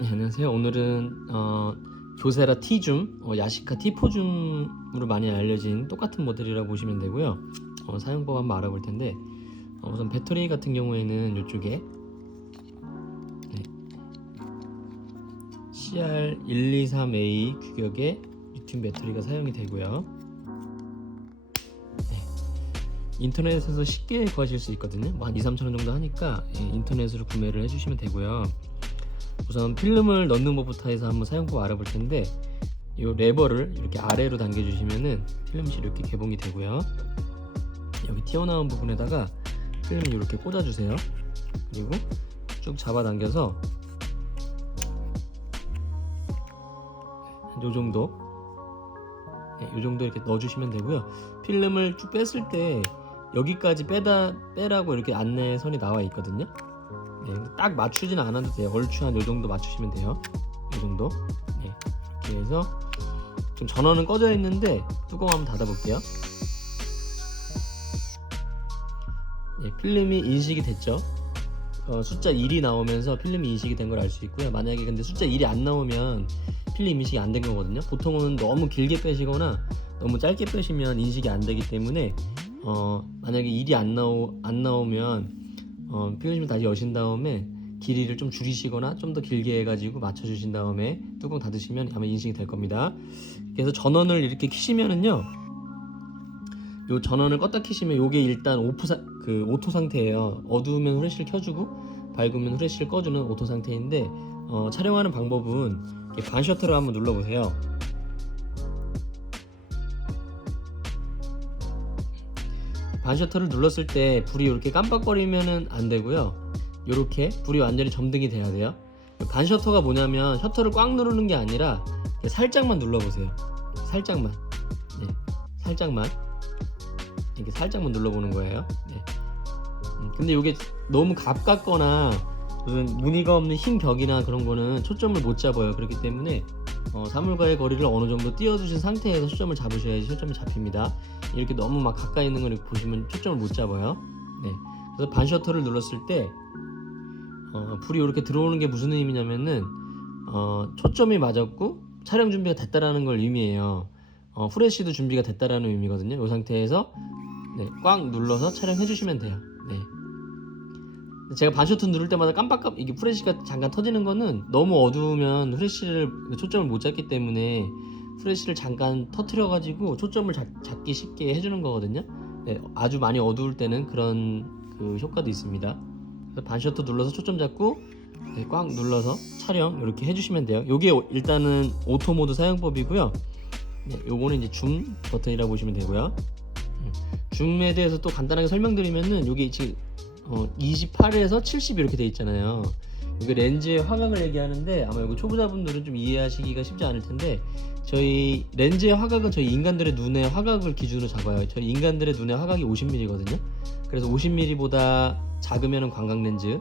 네, 안녕하세요. 오늘은 교세라 T줌, 야시카 T4줌으로 많이 알려진 똑같은 모델이라고 보시면 되고요. 사용법 한번 알아볼 텐데, 우선 배터리 같은 경우에는 이쪽에 네, CR123A 규격의 리튬 배터리가 사용이 되고요. 네, 인터넷에서 쉽게 구하실 수 있거든요. 한 2-3천원 정도 하니까 인터넷으로 구매를 해주시면 되고요. 우선 필름을 넣는 법부터 해서 한번 사용법 알아볼 텐데, 이 레버를 이렇게 아래로 당겨주시면은 필름이 이렇게 개봉이 되고요. 여기 튀어나온 부분에다가 필름을 이렇게 꽂아주세요. 그리고 쭉 잡아당겨서 요 정도, 요 정도 이렇게 넣어주시면 되고요. 필름을 쭉 뺐을 때 여기까지 빼라고 이렇게 안내선이 나와 있거든요. 네, 딱 맞추지는 않아도 돼요. 얼추 한 요 정도 맞추시면 돼요. 요 정도. 네, 이렇게 해서 지금 전원은 꺼져 있는데 뚜껑 한번 닫아 볼게요. 네, 필름이 인식이 됐죠. 숫자 1이 나오면서 필름이 인식이 된 걸 알 수 있고요. 만약에 근데 숫자 1이 안 나오면 필름 인식이 안 된 거거든요. 보통은 너무 길게 빼시거나 너무 짧게 빼시면 인식이 안 되기 때문에 만약에 1이 안 나오면 필름을 다시 여신 다음에 길이를 좀 줄이시거나 좀 더 길게 해가지고 맞춰주신 다음에 뚜껑 닫으시면 아마 인식이 될 겁니다. 그래서 전원을 이렇게 켜시면은요, 요 전원을 껐다 켜시면 요게 일단 오토 상태예요. 어두우면 후레쉬를 켜주고 밝으면 후레쉬를 꺼주는 오토 상태인데, 촬영하는 방법은 이렇게 반 셔터를 한번 눌러보세요. 반 셔터를 눌렀을 때 불이 이렇게 깜빡거리면은 안 되고요. 이렇게 불이 완전히 점등이 돼야 돼요. 반 셔터가 뭐냐면 셔터를 꽉 누르는 게 아니라 살짝만 눌러보세요. 살짝만. 네, 살짝만. 이렇게 살짝만 눌러보는 거예요. 네. 근데 이게 너무 가깝거나 무슨 무늬가 없는 흰 벽이나 그런 거는 초점을 못 잡아요. 그렇기 때문에 사물과의 거리를 어느 정도 띄워주신 상태에서 초점을 잡으셔야지 초점이 잡힙니다. 이렇게 너무 막 가까이 있는 걸 이렇게 보시면 초점을 못 잡아요. 네. 그래서 반 셔터를 눌렀을 때 불이 이렇게 들어오는 게 무슨 의미냐면은 초점이 맞았고 촬영 준비가 됐다라는 걸 의미해요. 후레쉬도 준비가 됐다라는 의미거든요. 이 상태에서 네, 꽉 눌러서 촬영해 주시면 돼요. 네. 제가 반 셔터 누를 때마다 깜빡깜 이게 프레쉬가 잠깐 터지는 거는 너무 어두우면 후레쉬를 초점을 못 잡기 때문에 후레쉬를 잠깐 터트려 가지고 초점을 잡기 쉽게 해주는 거거든요. 네, 아주 많이 어두울 때는 그런 그 효과도 있습니다. 그래서 반 셔터 눌러서 초점 잡고 네, 꽉 눌러서 촬영 이렇게 해주시면 돼요. 요게 일단은 오토 모드 사용법이고요. 네, 요거는 이제 줌 버튼이라고 보시면 되고요. 줌에 대해서 또 간단하게 설명드리면은 요게 지금 28에서 70 이렇게 돼 있잖아요. 이거 렌즈의 화각을 얘기하는데 아마 이거 초보자분들은 좀 이해하시기가 쉽지 않을 텐데, 저희 렌즈의 화각은 저희 인간들의 눈의 화각을 기준으로 잡아요. 저희 인간들의 눈의 화각이 50mm거든요. 그래서 50mm보다 작으면은 광각 렌즈,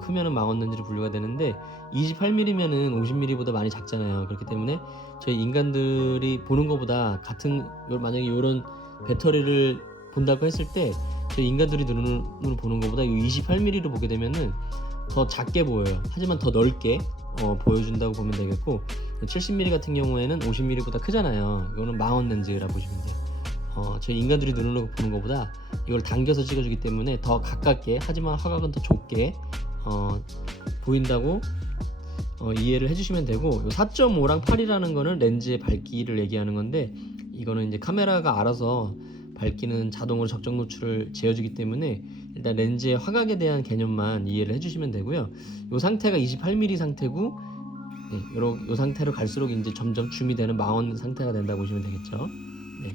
크면은 망원 렌즈로 분류가 되는데 28mm면은 50mm보다 많이 작잖아요. 그렇기 때문에 저희 인간들이 보는 것보다 만약에 이런 배터리를 본다고 했을 때 저희 인간들이 눈으로 보는 것보다 28mm로 보게 되면은 더 작게 보여요. 하지만 더 넓게 보여준다고 보면 되겠고, 70mm 같은 경우에는 50mm보다 크잖아요. 이거는 망원 렌즈라 보시면 돼요. 저희 인간들이 눈으로 보는 것보다 이걸 당겨서 찍어주기 때문에 더 가깝게, 하지만 화각은 더 좁게 보인다고 이해를 해주시면 되고, 4.5랑 8이라는 거는 렌즈의 밝기를 얘기하는 건데, 이거는 이제 카메라가 알아서 밝기는 자동으로 적정 노출을 재어주기 때문에 일단 렌즈의 화각에 대한 개념만 이해를 해주시면 되고요. 이 상태가 28mm 상태고, 네, 이 상태로 갈수록 이제 점점 줌이 되는 망원 상태가 된다고 보시면 되겠죠. 네.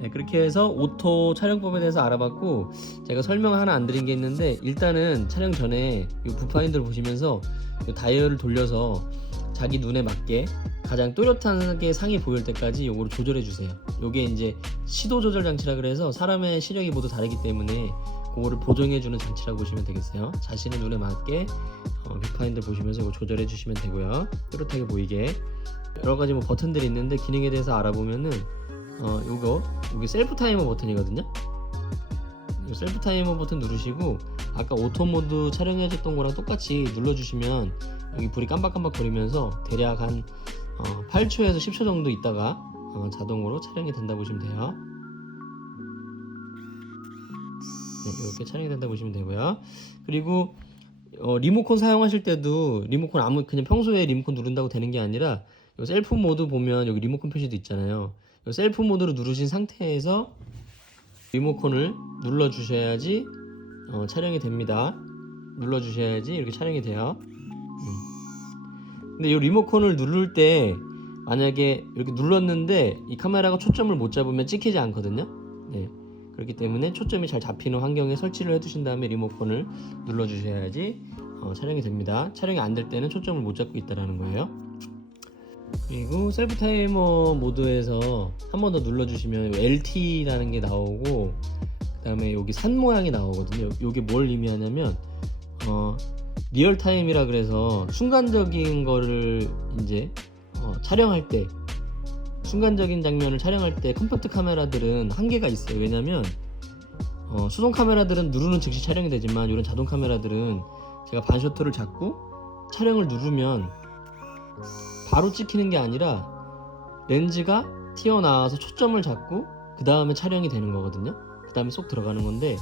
네, 그렇게 해서 오토 촬영법에 대해서 알아봤고, 제가 설명 하나 안 드린 게 있는데, 일단은 촬영 전에 이 뷰파인더를 보시면서 이 다이얼을 돌려서 자기 눈에 맞게 가장 또렷하게 상이 보일 때까지 요거를 조절해 주세요. 요게 이제 시도 조절 장치라 그래서 사람의 시력이 모두 다르기 때문에 그거를 보정해 주는 장치라고 보시면 되겠어요. 자신의 눈에 맞게 뷰파인더 보시면서 이거 조절해 주시면 되고요. 또렷하게 보이게. 여러 가지 버튼들이 있는데 기능에 대해서 알아보면은 요게 셀프 타이머 버튼이거든요. 이 셀프 타이머 버튼 누르시고 아까 오토 모드 촬영해줬던 거랑 똑같이 눌러주시면 여기 불이 깜박깜박 거리면서 대략 한 8초에서 10초 정도 있다가 자동으로 촬영이 된다 보시면 돼요. 네, 이렇게 촬영이 된다 보시면 되고요. 그리고 리모컨 사용하실 때도 리모컨 그냥 평소에 리모컨 누른다고 되는 게 아니라 이 셀프 모드 보면 여기 리모컨 표시도 있잖아요. 이 셀프 모드로 누르신 상태에서 리모컨을 눌러 주셔야지 촬영이 됩니다. 눌러 주셔야지 이렇게 촬영이 돼요. 근데 이 리모컨을 누를 때 만약에 이렇게 눌렀는데 이 카메라가 초점을 못 잡으면 찍히지 않거든요. 네. 그렇기 때문에 초점이 잘 잡히는 환경에 설치를 해 두신 다음에 리모컨을 눌러 주셔야지 촬영이 됩니다. 촬영이 안 될 때는 초점을 못 잡고 있다라는 거예요. 그리고 셀프 타이머 모드에서 한 번 더 눌러 주시면 LT라는 게 나오고, 그 다음에 여기 산 모양이 나오거든요. 이게 뭘 의미하냐면 리얼 타임이라 그래서 순간적인 거를 이제 촬영할 때, 순간적인 장면을 촬영할 때 컴팩트 카메라들은 한계가 있어요. 왜냐면 수동 카메라들은 누르는 즉시 촬영이 되지만 이런 자동 카메라들은 제가 반 셔터를 잡고 촬영을 누르면 바로 찍히는 게 아니라 렌즈가 튀어나와서 초점을 잡고 그 다음에 촬영이 되는 거거든요. 그 다음에 쏙 들어가는 건데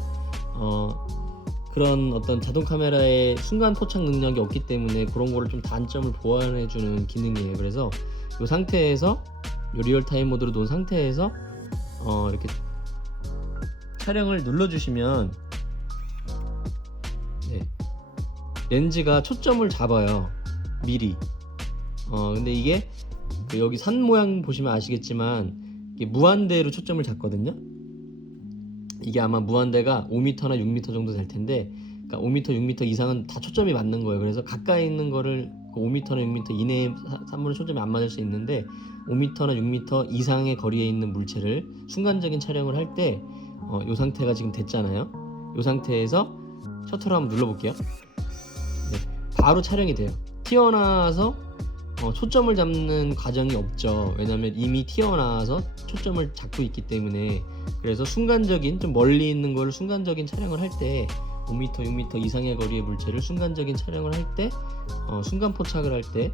그런 어떤 자동 카메라의 순간 포착 능력이 없기 때문에 그런 거를 좀 단점을 보완해 주는 기능이에요. 그래서 이 상태에서 이 리얼타임 모드로 놓은 상태에서 이렇게 촬영을 눌러주시면 네, 렌즈가 초점을 잡아요. 미리. 근데 이게 여기 산 모양 보시면 아시겠지만 이게 무한대로 초점을 잡거든요. 이게 아마 무한대가 5m나 6m 정도 될 텐데, 그러니까 5m, 6m 이상은 다 초점이 맞는 거예요. 그래서 가까이 있는 거를 5m나 6m 이내의 산물은 초점이 안 맞을 수 있는데 5m나 6m 이상의 거리에 있는 물체를 순간적인 촬영을 할 때 이 상태가 지금 됐잖아요. 이 상태에서 셔터를 한번 눌러볼게요. 네, 바로 촬영이 돼요. 튀어나와서 초점을 잡는 과정이 없죠. 왜냐면 이미 튀어나와서 초점을 잡고 있기 때문에. 그래서 순간적인, 좀 멀리 있는 거를 순간적인 촬영을 할 때 5m, 6m 이상의 거리의 물체를 순간적인 촬영을 할 때 순간 포착을 할 때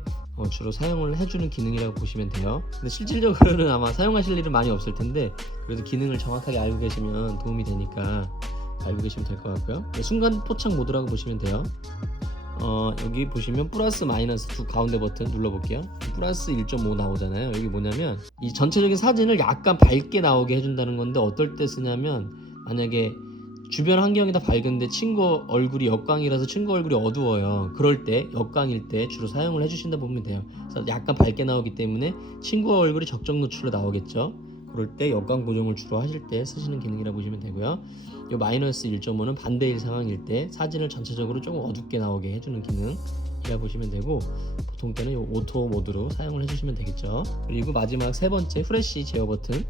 주로 사용을 해주는 기능이라고 보시면 돼요. 근데 실질적으로는 아마 사용하실 일은 많이 없을 텐데 그래도 기능을 정확하게 알고 계시면 도움이 되니까 알고 계시면 될 것 같고요. 순간 포착 모드라고 보시면 돼요. 여기 보시면 플러스 마이너스 두 가운데 버튼 눌러볼게요. 플러스 1.5 나오잖아요. 여기 뭐냐면 이 전체적인 사진을 약간 밝게 나오게 해준다는 건데, 어떨 때 쓰냐면 만약에 주변 환경이 다 밝은데 친구 얼굴이 역광이라서 친구 얼굴이 어두워요. 그럴 때 역광일 때 주로 사용을 해주신다 보면 돼요. 그래서 약간 밝게 나오기 때문에 친구 얼굴이 적정 노출로 나오겠죠. 그럴 때 역광 보정을 주로 하실 때 쓰시는 기능이라 보시면 되고요. 이 마이너스 1.5는 반대일 상황일 때 사진을 전체적으로 조금 어둡게 나오게 해주는 기능이라 보시면 되고, 보통 때는 이 오토 모드로 사용을 해주시면 되겠죠. 그리고 마지막 세 번째 프레쉬 제어 버튼.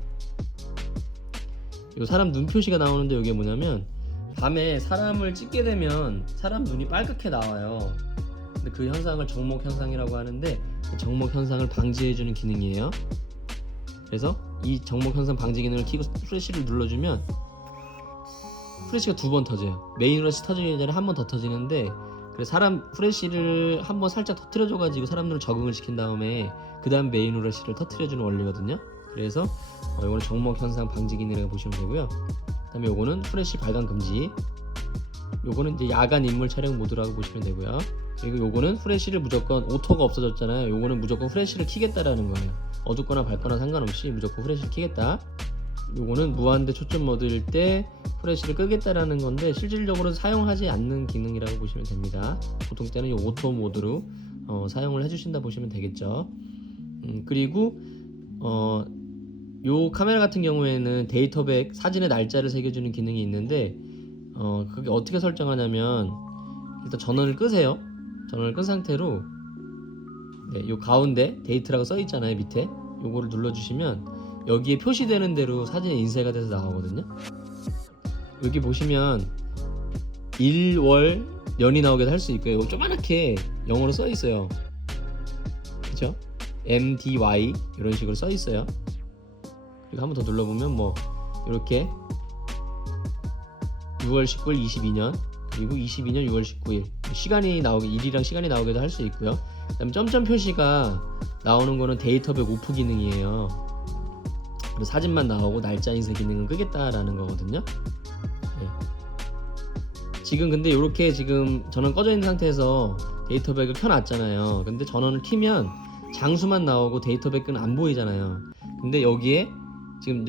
이 사람 눈 표시가 나오는데 이게 뭐냐면 밤에 사람을 찍게 되면 사람 눈이 빨갛게 나와요. 근데 그 현상을 정목 현상이라고 하는데 그 정목 현상을 방지해주는 기능이에요. 그래서 이 정목 현상 방지 기능을 켜고 프레쉬를 눌러주면 프레쉬가 두 번 터져요. 메인 러시 터지기 전에 한 번 더 터지는데, 그래서 사람 프레쉬를 한 번 살짝 터트려줘가지고 사람들을 적응을 시킨 다음에 그 다음 메인 러시를 터트려주는 원리거든요. 그래서 이거는 정목 현상 방지 기능이라고 보시면 되고요. 그 다음에 요거는 프레쉬 발광 금지, 요거는 이제 야간 인물 촬영 모드라고 보시면 되고요. 그리고 요거는 프레쉬를 무조건 오토가 없어졌잖아요. 요거는 무조건 프레쉬를 켜겠다라는 거예요. 어둡거나 밝거나 상관없이 무조건 프레쉬를 켜겠다. 요거는 무한대 초점 모드일 때 프레쉬를 끄겠다라는 건데 실질적으로 사용하지 않는 기능이라고 보시면 됩니다. 보통 때는 이 오토 모드로 사용을 해주신다 보시면 되겠죠. 그리고 요 카메라 같은 경우에는 데이터백 사진의 날짜를 새겨주는 기능이 있는데 그게 어떻게 설정하냐면, 일단 전원을 끄세요. 전원을 끈 상태로 네, 요 가운데 데이트라고 써 있잖아요. 밑에 요거를 눌러주시면 여기에 표시되는 대로 사진이 인쇄가 돼서 나오거든요. 여기 보시면 일월 년이 나오게 할 수 있고요. 이거 조그맣게 영어로 써 있어요. 그쵸? MDY 이런 식으로 써 있어요. 그리고 한번 더 눌러보면 뭐 이렇게 6월 19일 22년, 그리고 22년 6월 19일 시간이 나오게, 일이랑 시간이 나오게도 할 수 있고요. 그다음에 점점 표시가 나오는 거는 데이터백 오프 기능이에요. 그래서 사진만 나오고 날짜 인쇄 기능은 끄겠다라는 거거든요. 네. 지금 근데 이렇게 지금 전원 꺼져 있는 상태에서 데이터백을 켜놨잖아요. 근데 전원을 키면 장수만 나오고 데이터백은 안 보이잖아요. 근데 여기에 지금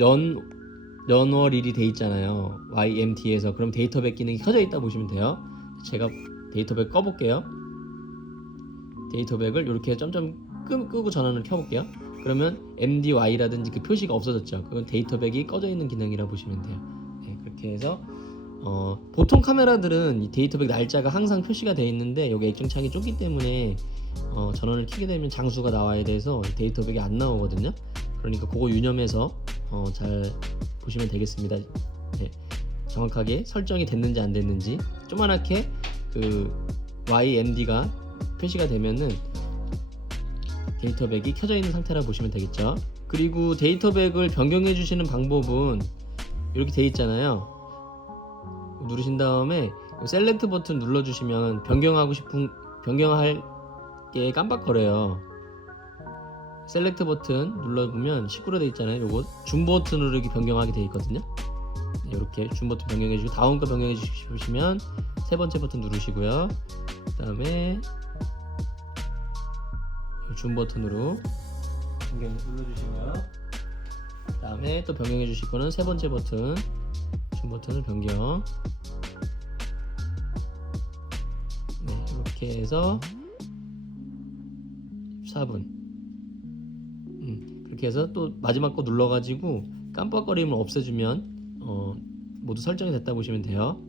연월일이 돼 있잖아요. YMT에서. 그럼 데이터백 기능이 켜져 있다 보시면 돼요. 제가 데이터백 꺼볼게요. 데이터백을 이렇게 점점 끄고 전원을 켜볼게요. 그러면 MDY라든지 그 표시가 없어졌죠. 그건 데이터백이 꺼져 있는 기능이라 보시면 돼요. 네, 그렇게 해서 보통 카메라들은 이 데이터백 날짜가 항상 표시가 되어 있는데 여기 액정창이 좁기 때문에 전원을 켜게 되면 장수가 나와야 돼서 데이터백이 안 나오거든요. 그러니까 그거 유념해서 잘 보시면 되겠습니다. 네, 정확하게 설정이 됐는지 안 됐는지 조그맣게 그 YMD가 표시가 되면은 데이터백이 켜져 있는 상태라 보시면 되겠죠. 그리고 데이터백을 변경해 주시는 방법은 이렇게 돼 있잖아요. 누르신 다음에 셀렉트 버튼 눌러 주시면 변경할 게 깜빡거려요. 셀렉트 버튼 눌러보면 19로 돼 있잖아요. 요거 줌 버튼으로 이렇게 변경하게 돼 있거든요. 네, 이렇게 줌 버튼 변경해 주시고 다음 거 변경해 주시면 세 번째 버튼 누르시고요. 그 다음에 줌 버튼으로 변경 눌러주시고요. 그 다음에 또 변경해 주실 거는 세 번째 버튼 줌 버튼을 변경. 네, 이렇게 해서 14분. 그렇게 해서 또 마지막 거 눌러가지고 깜빡거림을 없애주면 모두 설정이 됐다 보시면 돼요.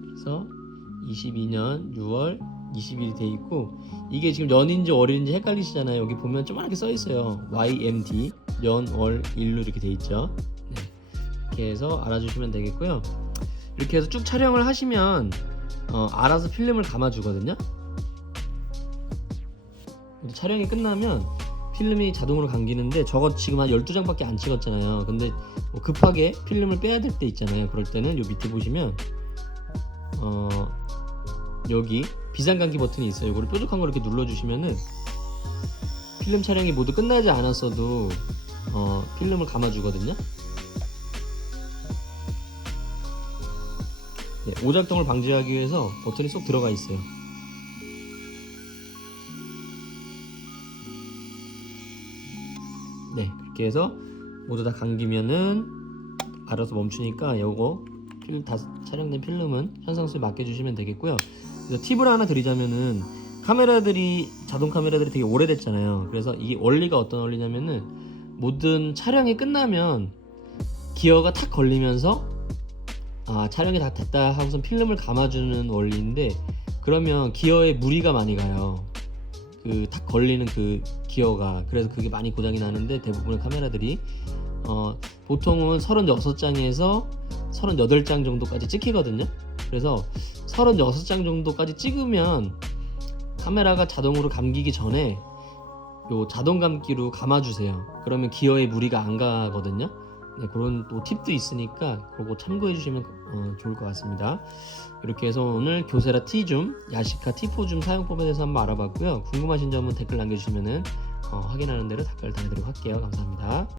그래서 22년 6월 20일이 돼 있고 이게 지금 연인지 월인지 헷갈리시잖아요. 여기 보면 조그맣게 써 있어요. YMD 연, 월, 일로 이렇게 돼 있죠. 네, 이렇게 해서 알아주시면 되겠고요. 이렇게 해서 쭉 촬영을 하시면 알아서 필름을 감아 주거든요. 촬영이 끝나면 필름이 자동으로 감기는데 저거 지금 한 12장밖에 안 찍었잖아요. 근데 뭐 급하게 필름을 빼야 될 때 있잖아요. 그럴 때는 요 밑에 보시면 여기 비상감기 버튼이 있어요. 이거를 뾰족한 거 이렇게 눌러주시면은 필름 촬영이 모두 끝나지 않았어도 필름을 감아주거든요. 네, 오작동을 방지하기 위해서 버튼이 쏙 들어가 있어요. 네, 그렇게 해서 모두 다 감기면은 알아서 멈추니까 요거 다 촬영된 필름은 현상수에 맡겨주시면 되겠고요. 그래서 팁을 하나 드리자면은 자동 카메라들이 되게 오래됐잖아요. 그래서 이게 원리가 어떤 원리냐면은 모든 촬영이 끝나면 기어가 탁 걸리면서 촬영이 다 됐다 하고선 필름을 감아주는 원리인데 그러면 기어에 무리가 많이 가요. 그 탁 걸리는 그 기어가. 그래서 그게 많이 고장이 나는데 대부분의 카메라들이 보통은 36장에서 38장 정도까지 찍히거든요. 그래서 36장 정도까지 찍으면 카메라가 자동으로 감기기 전에 요 자동 감기로 감아주세요. 그러면 기어에 무리가 안 가거든요. 네, 그런 또 팁도 있으니까 그거 참고해 주시면 좋을 것 같습니다. 이렇게 해서 오늘 교세라 T줌, 야시카 T4 줌 사용법에 대해서 한번 알아봤고요. 궁금하신 점은 댓글 남겨주시면 확인하는 대로 답변을 달아드리도록 할게요. 감사합니다.